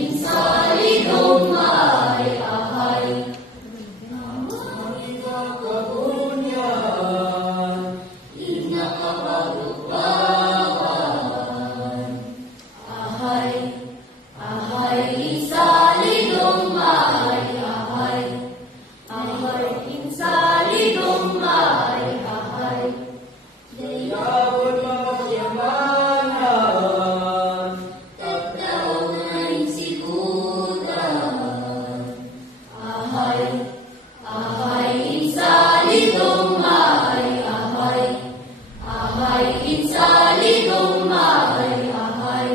insalidong maahay-ahay. Namangit ang kabunyan, ignakapaglupawan. Ahay, ahay, insalidong maahay-ahay. Ahay, insalidong maahay-ahay. Yabot mapagyamanan, Tagdaw nga'y sigudan. Ahay, ahay, insalidong maahay-ahay. Ahay, insalidong maahay-ahay.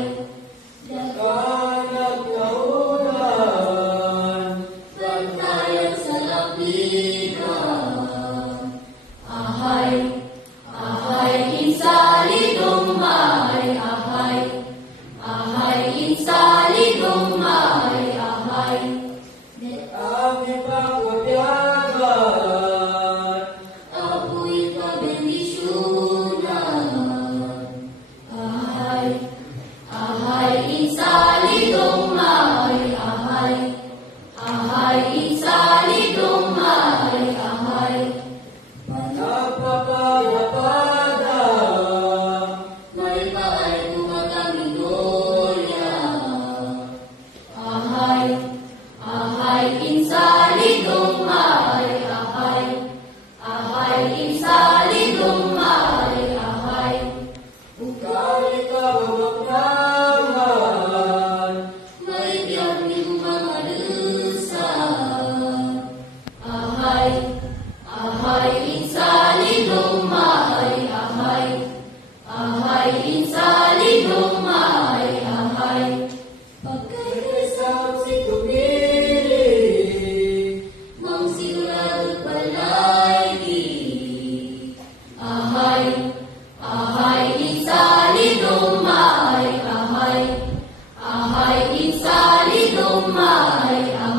kanag kaulan, Bantayan sa lapidan. Ahay, ahay, insalidong maahay-ahay. Ahay, insalidong maahay-ahay. ang ipagpapayagan, Ako'y pabendisyonan. Ahay, ahay, insalidong maahay-ahay. Ahay, insalidong maahay-ahay. nagpapayapada, May paay kumakamidolya. Ahay, ahay, insalidong maahay-ahay. Ahay, insalidong maahay-ahay. ugali ka mamagnaman, May biyagning mga lusan. Ahay, ahay, insalidong maahay-ahay. Ahay, insalidong maahay-ahay. isang situmili, Mang sigurado palagi. Ahay, ahay, insalidong maahay-ahay. Ahay, insalidong maahay-ahay.